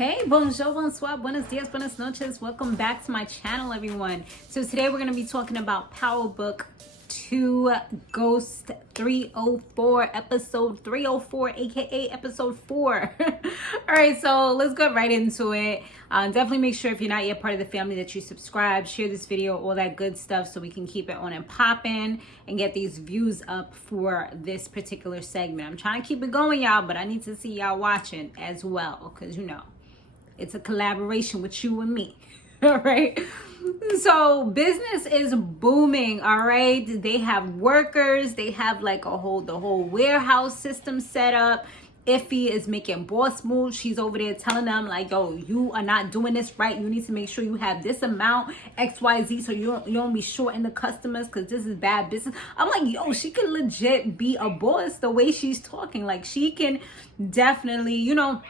Hey, bonjour, bonsoir, buenos dias, buenas noches. Welcome back to my channel, everyone. So today we're going to be talking about Power Book 2 Ghost 304, episode 304, aka episode 4. All right, so let's go right into it. Definitely make sure if you're not yet part of the family that you subscribe, share this video, all that good stuff, so we can keep it on and popping and get these views up for this particular segment. I'm trying to keep it going, y'all, but I need to see y'all watching as well, because you know it's a collaboration with you and me. All right, so business is booming. All right, they have workers, they have like the whole warehouse system set up. Iffy is making boss moves. She's over there telling them like, yo, you are not doing this right. You need to make sure you have this amount XYZ so you don't be shorting the customers, because this is bad business. I'm like, yo, she can legit be a boss the way she's talking. Like, she can definitely, you know.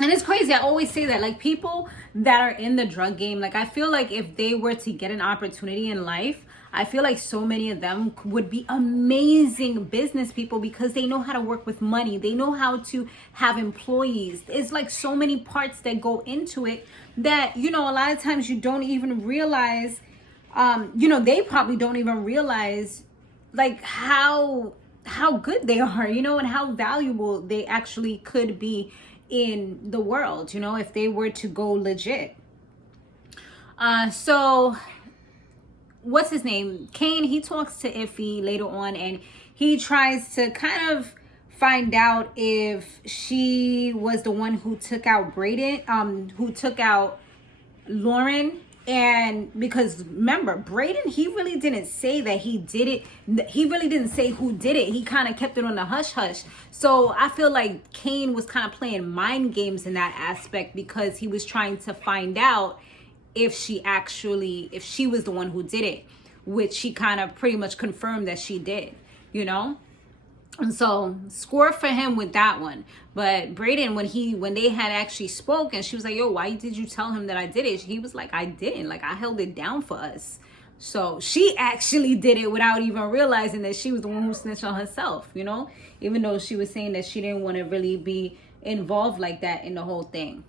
And it's crazy. I always say that, like, people that are in the drug game, like, I feel like if they were to get an opportunity in life, I feel like so many of them would be amazing business people, because they know how to work with money. They know how to have employees. It's like so many parts that go into it that, you know, a lot of times you don't even realize, you know, they probably don't even realize like how good they are, you know, and how valuable they actually could be in the world, you know, if they were to go legit. So what's his name? Kane, he talks to Iffy later on, and he tries to kind of find out if she was the one who took out Breyden, who took out Lauren. And because remember, Breyden, he really didn't say that he did it. He really didn't say who did it. He kind of kept it on the hush hush. So I feel like Kane was kind of playing mind games in that aspect, because he was trying to find out if she was the one who did it, which she kind of pretty much confirmed that she did, you know. And so score for him with that one. But Breyden, when they had actually spoken, she was like, yo, why did you tell him that I did it? He was like, I didn't. Like, I held it down for us. So she actually did it without even realizing that she was the one who snitched on herself, you know, even though she was saying that she didn't want to really be involved like that in the whole thing.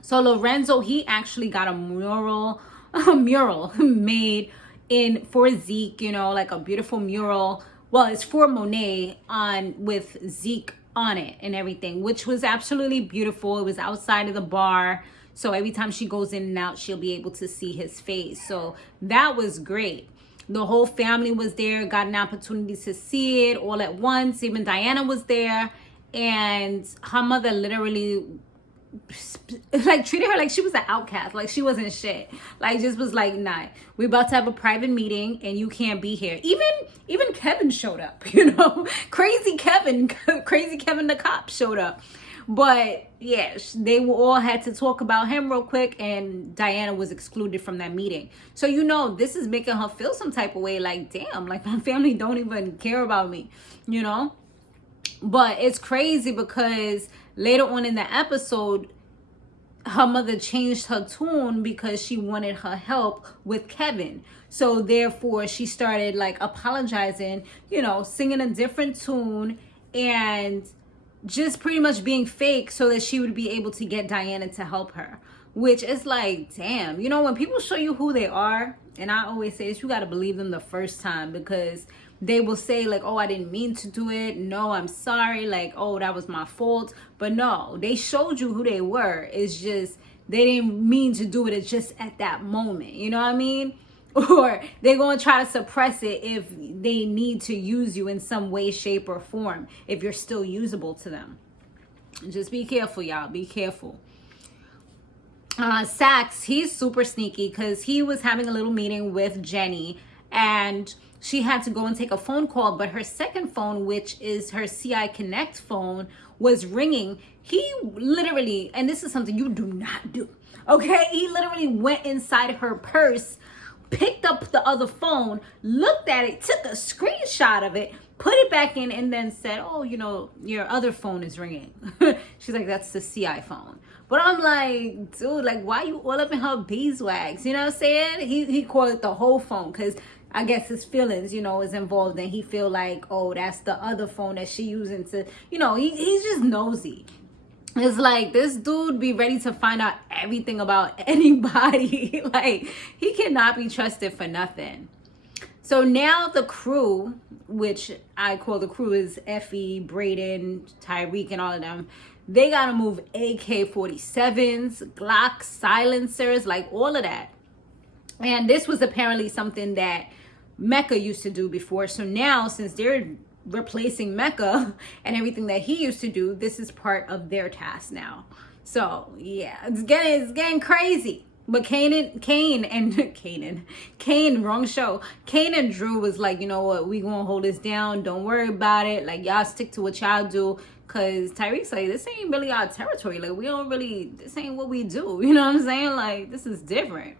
So Lorenzo, he actually got a mural made for Zeke, you know, like a beautiful mural. Well, it's for Monet with Zeke on it and everything, which was absolutely beautiful. It was outside of the bar, so every time she goes in and out, she'll be able to see his face. So that was great. The whole family was there, got an opportunity to see it all at once. Even Diana was there, and her mother literally like treated her like she was an outcast, like she wasn't shit, like just was like, nah, we're about to have a private meeting and you can't be here. Even Kevin showed up, you know. crazy Kevin the cop showed up. But yeah, they all had to talk about him real quick, and Diana was excluded from that meeting. So, you know, this is making her feel some type of way, like, damn, like my family don't even care about me, you know. But it's crazy because later on in the episode, her mother changed her tune because she wanted her help with Kevin. So therefore, she started like apologizing, you know, singing a different tune and just pretty much being fake so that she would be able to get Diana to help her. Which is like, damn, you know, when people show you who they are, and I always say this, you got to believe them the first time, because they will say like, oh, I didn't mean to do it. No, I'm sorry. Like, oh, that was my fault. But no, they showed you who they were. It's just they didn't mean to do it. It's just at that moment. You know what I mean? Or they're going to try to suppress it if they need to use you in some way, shape, or form, if you're still usable to them. Just be careful, y'all. Be careful. Sax, he's super sneaky because he was having a little meeting with Jenny, and she had to go and take a phone call, but her second phone, which is her CI Connect phone, was ringing. He literally, and this is something you do not do, okay? He literally went inside her purse, picked up the other phone, looked at it, took a screenshot of it, put it back in, and then said, oh, you know, your other phone is ringing. She's like, that's the CI phone. But I'm like, dude, like, why you all up in her beeswax? You know what I'm saying? He called it the whole phone because I guess his feelings, you know, is involved, and he feel like, oh, that's the other phone that she using to, you know, he's just nosy. It's like this dude be ready to find out everything about anybody. Like, he cannot be trusted for nothing. So now the crew, which I call the crew, is Iffy, Breyden, Tariq, and all of them. They gotta move AK-47s, Glock silencers, like all of that. And this was apparently something that Mecca used to do before. So now, since they're replacing Mecca and everything that he used to do, this is part of their task now. So yeah, it's getting crazy. But Kane, wrong show. Kane and Drew was like, you know what, we gonna hold this down. Don't worry about it. Like, y'all stick to what y'all do. Cause Tariq's like, this ain't really our territory. Like, this ain't what we do. You know what I'm saying? Like, this is different.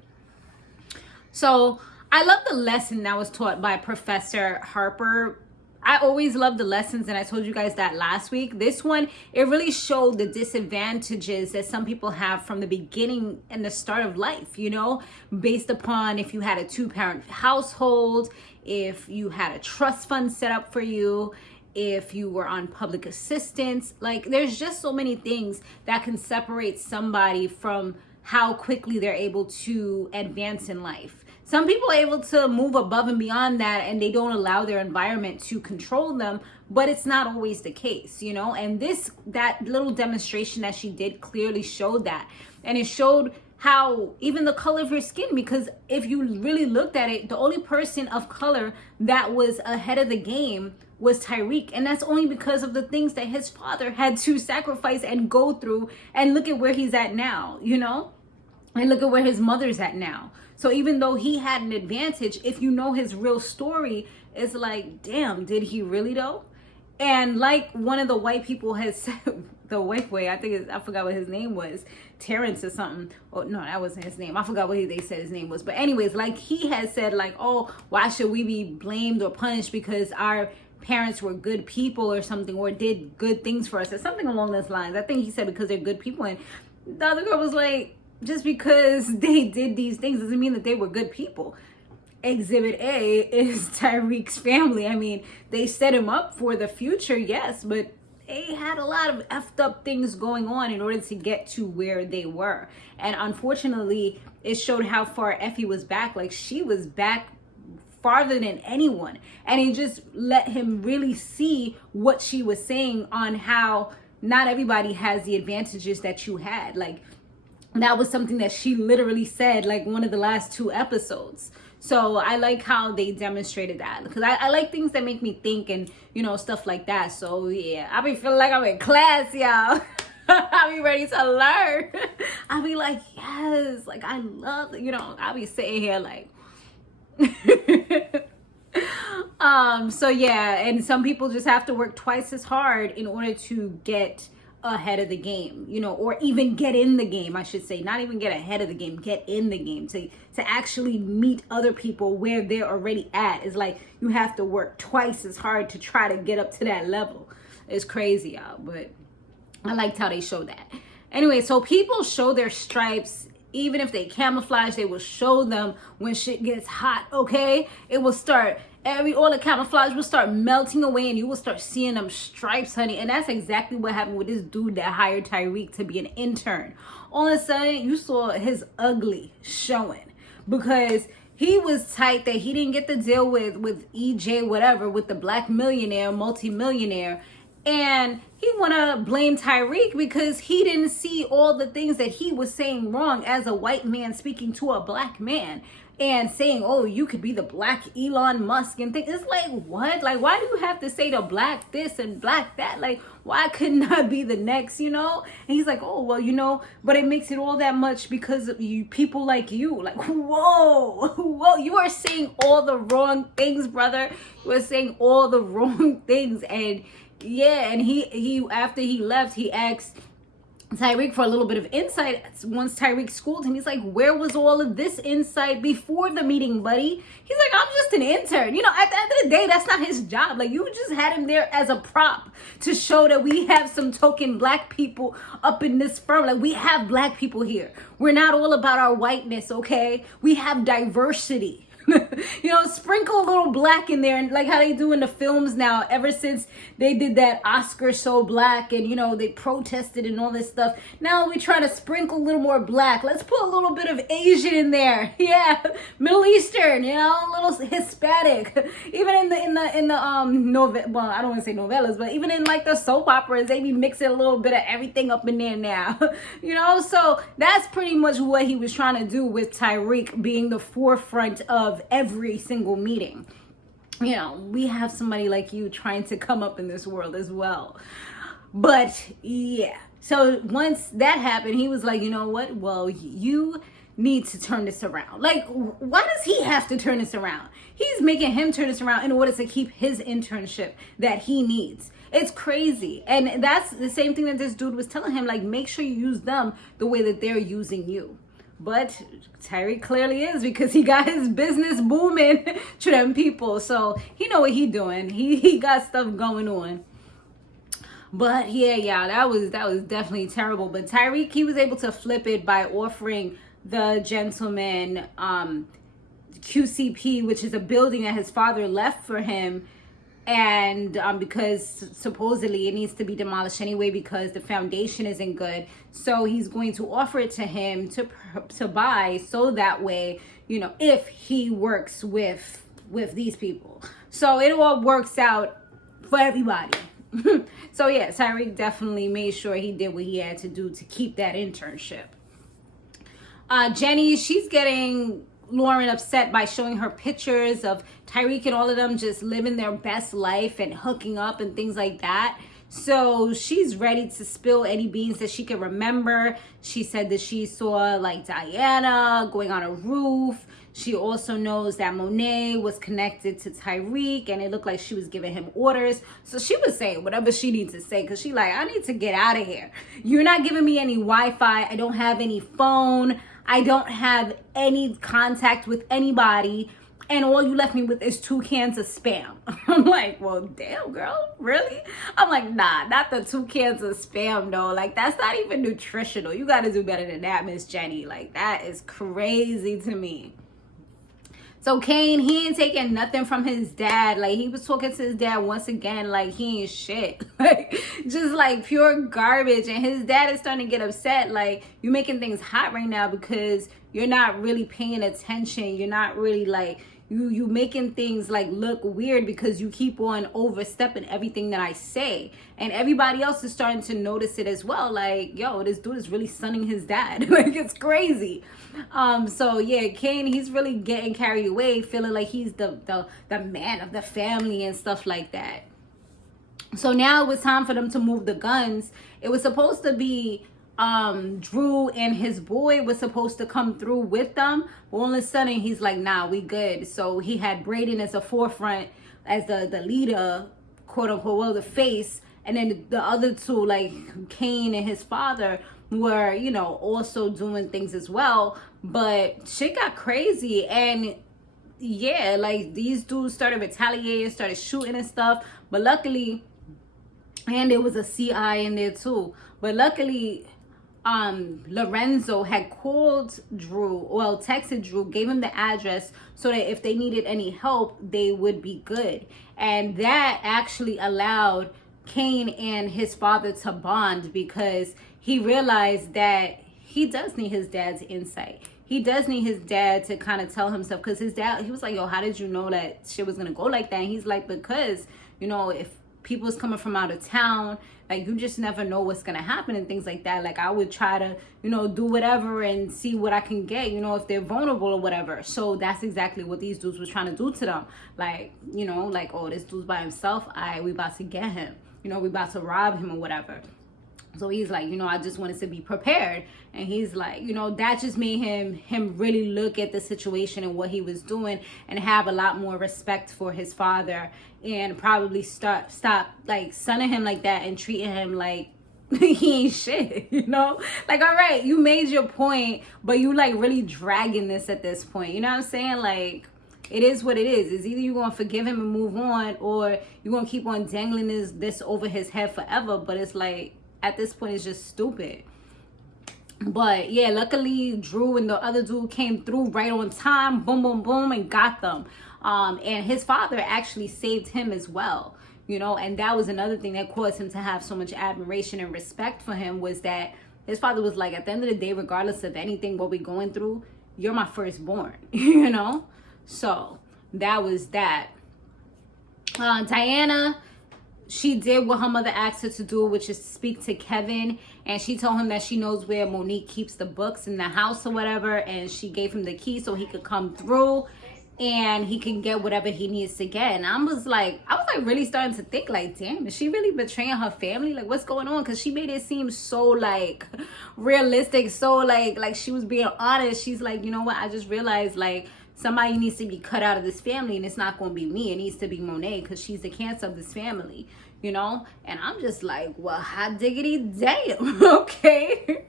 So I love the lesson that was taught by Professor Harper. I always love the lessons, and I told you guys that last week. This one, it really showed the disadvantages that some people have from the beginning and the start of life, you know, based upon if you had a 2-parent household, if you had a trust fund set up for you, if you were on public assistance. Like, there's just so many things that can separate somebody from how quickly they're able to advance in life. Some people are able to move above and beyond that, and they don't allow their environment to control them, but it's not always the case, you know? And that little demonstration that she did clearly showed that. And it showed how even the color of your skin, because if you really looked at it, the only person of color that was ahead of the game was Tariq. And that's only because of the things that his father had to sacrifice and go through. And look at where he's at now, you know? And look at where his mother's at now. So even though he had an advantage, if you know his real story, it's like, damn, did he really though? And like one of the white people has said, the white boy, I forgot what his name was, Terrence or something. Oh, no, that wasn't his name. I forgot what they said his name was. But anyways, like he had said, like, oh, why should we be blamed or punished because our parents were good people or something, or did good things for us, or something along those lines. I think he said because they're good people. And the other girl was like, just because they did these things doesn't mean that they were good people. Exhibit A is Tariq's family. I mean, they set him up for the future, yes, but they had a lot of effed up things going on in order to get to where they were. And unfortunately, it showed how far Effie was back. Like, she was back farther than anyone. And it just let him really see what she was saying on how not everybody has the advantages that you had. Like, that was something that she literally said, like one of the last 2 episodes. So I like how they demonstrated that, because I like things that make me think and, you know, stuff like that. So yeah, I be feeling like I'm in class, y'all. I be ready to learn. I be like, yes, like I love, you know, I be sitting here like, so yeah, and some people just have to work twice as hard in order to get ahead of the game, you know, or even get in the game, I should say. Not even get ahead of the game, get in the game, to actually meet other people where they're already at. Is like you have to work twice as hard to try to get up to that level. It's crazy, y'all, but I liked how they showed that. Anyway, so people show their stripes. Even if they camouflage, they will show them when shit gets hot, okay? It will start, all the camouflage will start melting away and you will start seeing them stripes, honey. And that's exactly what happened with this dude that hired Tariq to be an intern. All of a sudden, you saw his ugly showing because he was tight that he didn't get to deal with EJ, whatever, with the black millionaire, multimillionaire. And he want to blame Tariq because he didn't see all the things that he was saying wrong as a white man speaking to a black man and saying, oh, you could be the black Elon Musk and things. It's like, what? Like, why do you have to say the black this and black that? Like, why couldn't I be the next, you know? And he's like, oh, well, you know, but it makes it all that much because of you, people like you. Like, whoa, you are saying all the wrong things, brother. You are saying all the wrong things. And yeah, and he after he left, he asked Tariq for a little bit of insight. Once Tariq schooled him, he's like, where was all of this insight before the meeting, buddy? He's like, I'm just an intern. You know, at the end of the day, that's not his job. Like, you just had him there as a prop to show that we have some token black people up in this firm. Like, we have black people here. We're not all about our whiteness, okay? We have diversity. You know, sprinkle a little black in there, and like how they do in the films now, ever since they did that Oscar So Black, and you know, they protested and all this stuff. Now we try to sprinkle a little more black. Let's put a little bit of Asian in there. Yeah, Middle Eastern, you know, a little Hispanic. Even in the novel, well, I don't want to say novellas, but even in like the soap operas, they be mixing a little bit of everything up in there now. You know, so that's pretty much what he was trying to do with Tariq being the forefront of every single meeting. You know, we have somebody like you trying to come up in this world as well. But yeah, so once that happened, he was like, you know what? Well, you need to turn this around. Like, why does he have to turn this around? He's making him turn this around in order to keep his internship that he needs. It's crazy. And that's the same thing that this dude was telling him, like, make sure you use them the way that they're using you. But Tariq clearly is, because he got his business booming to them people. So he know what he doing. He got stuff going on. But yeah, that was definitely terrible. But Tariq, he was able to flip it by offering the gentleman QCP, which is a building that his father left for him. And because supposedly it needs to be demolished anyway because the foundation isn't good. So he's going to offer it to him to buy, so that way, you know, if he works with these people. So it all works out for everybody. So yeah, Tariq definitely made sure he did what he had to do to keep that internship. Jenny, she's getting Lauren upset by showing her pictures of Tariq and all of them just living their best life and hooking up and things like that. So she's ready to spill any beans that she can remember. She said that she saw like Diana going on a roof. She also knows that Monet was connected to Tariq and it looked like she was giving him orders. So she was saying whatever she needs to say, because she like, I need to get out of here. You're not giving me any Wi-Fi. I don't have any phone. I don't have any contact with anybody. And all you left me with is 2 cans of Spam. I'm like, well, damn, girl, really? I'm like, nah, not the 2 cans of Spam, though. Like, that's not even nutritional. You got to do better than that, Miss Jenny. Like, that is crazy to me. So Kane, he ain't taking nothing from his dad. Like, he was talking to his dad once again like he ain't shit. Like, just like pure garbage. And his dad is starting to get upset. Like, you're making things hot right now because you're not really paying attention. You're not really like, you making things like look weird because you keep on overstepping everything that I say. And everybody else is starting to notice it as well. Like, yo, this dude is really sunning his dad. Like, it's crazy. So yeah, Kane, he's really getting carried away, feeling like he's the man of the family and stuff like that. So now it was time for them to move the guns. It was supposed to be Drew and his boy was supposed to come through with them. All of a sudden, he's like, nah, we good. So he had Breyden as a forefront, as the leader, quote unquote, well, the face. And then the other two, like Kane and his father, were, you know, also doing things as well. But shit got crazy. And yeah, like these dudes started retaliating, started shooting and stuff. But luckily, and there was a CI in there too. But luckily, Lorenzo had called Drew, well, texted Drew, gave him the address so that if they needed any help, they would be good. And that actually allowed Kane and his father to bond, because he realized that he does need his dad's insight. He does need his dad to kind of tell himself, because his dad, he was like, yo, how did you know that shit was going to go like that? And he's like, because, you know, if people's coming from out of town, like, you just never know what's going to happen and things like that. Like, I would try to, you know, do whatever and see what I can get, you know, if they're vulnerable or whatever. So that's exactly what these dudes was trying to do to them. Like, you know, like, oh, this dude's by himself. We about to get him. You know, we about to rob him or whatever. So he's like, you know, I just wanted to be prepared. And he's like, you know, that just made him really look at the situation and what he was doing and have a lot more respect for his father, and probably stop like sunning him like that and treating him like he ain't shit, you know? Like, all right, you made your point, but you like really dragging this at this point. You know what I'm saying? Like, it is what it is. It's either you're going to forgive him and move on, or you're going to keep on dangling this over his head forever. But it's like, at this point, it's just stupid. But yeah, luckily Drew and the other dude came through right on time, boom, boom, boom, and got them. And his father actually saved him as well, you know, and that was another thing that caused him to have so much admiration and respect for him, was that his father was like, at the end of the day, regardless of anything, what we're going through, you're my firstborn, you know? So that was that. Diana, she did what her mother asked her to do, which is speak to Kevin, and she told him that she knows where Monique keeps the books in the house or whatever, and she gave him the key so he could come through and he can get whatever he needs to get. And I was like really starting to think, like, damn, is she really betraying her family? Like, what's going on? Because she made it seem so like realistic, so like she was being honest. She's like, you know what, I just realized, like, somebody needs to be cut out of this family, and it's not going to be me. It needs to be Monet, because she's the cancer of this family, you know? And I'm just like, well, hot diggity damn. Okay.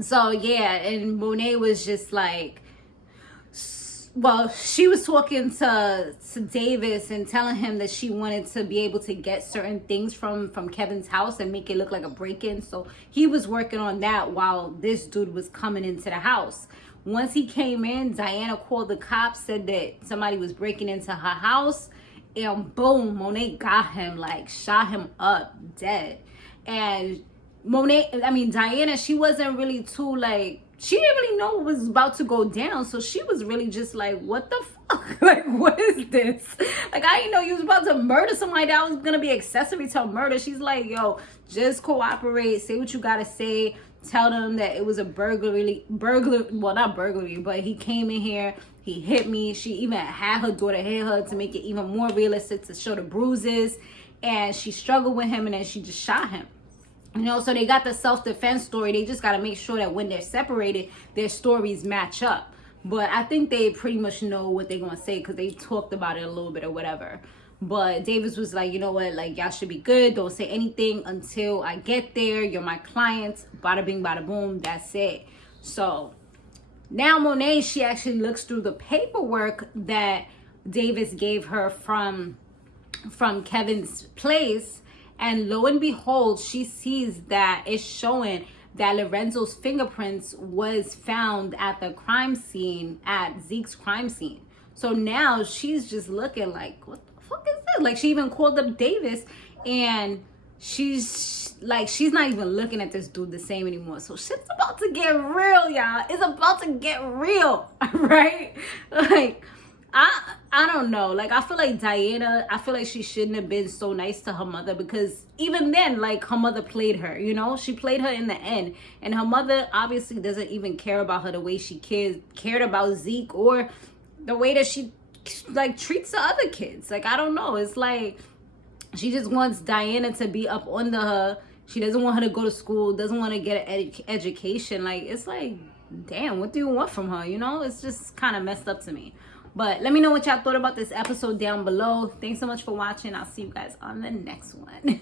So yeah, and Monet was just like, well, she was talking to Davis and telling him that she wanted to be able to get certain things from Kevin's house and make it look like a break-in. So he was working on that while this dude was coming into the house. Once he came in, Diana called the cops, said that somebody was breaking into her house, and boom, Monet got him, like, shot him up dead. And Diana, she wasn't really too, like, she didn't really know what was about to go down. So she was really just like, what the fuck? Like, what is this? Like, I didn't know you was about to murder somebody that was going to be accessory to a murder. She's like, yo, just cooperate. Say what you got to say. Tell them that it was a well, not burglary, but he came in here. He hit me. She even had her daughter hit her to make it even more realistic, to show the bruises. And she struggled with him, and then she just shot him. You know, so they got the self-defense story. They just got to make sure that when they're separated, their stories match up. But I think they pretty much know what they're going to say, because they talked about it a little bit or whatever. But Davis was like, you know what, like, y'all should be good. Don't say anything until I get there. You're my client. Bada bing, bada boom. That's it. So now Monet, she actually looks through the paperwork that Davis gave her from Kevin's place. And lo and behold, she sees that it's showing that Lorenzo's fingerprints was found at the crime scene, at Zeke's crime scene. So now she's just looking like, what the fuck is this? Like, she even called up Davis, and she's not even looking at this dude the same anymore. So shit's about to get real, y'all. It's about to get real, right? Like, I don't know. Like, I feel like Diana, I feel like she shouldn't have been so nice to her mother, because even then, like, her mother played her, you know? She played her in the end. And her mother obviously doesn't even care about her the way she cared about Zeke, or the way that she, like, treats the other kids. Like, I don't know. It's like she just wants Diana to be up under her. She doesn't want her to go to school, doesn't want to get an education. Like, it's like, damn, what do you want from her? You know? It's just kind of messed up to me. But let me know what y'all thought about this episode down below. Thanks so much for watching. I'll see you guys on the next one.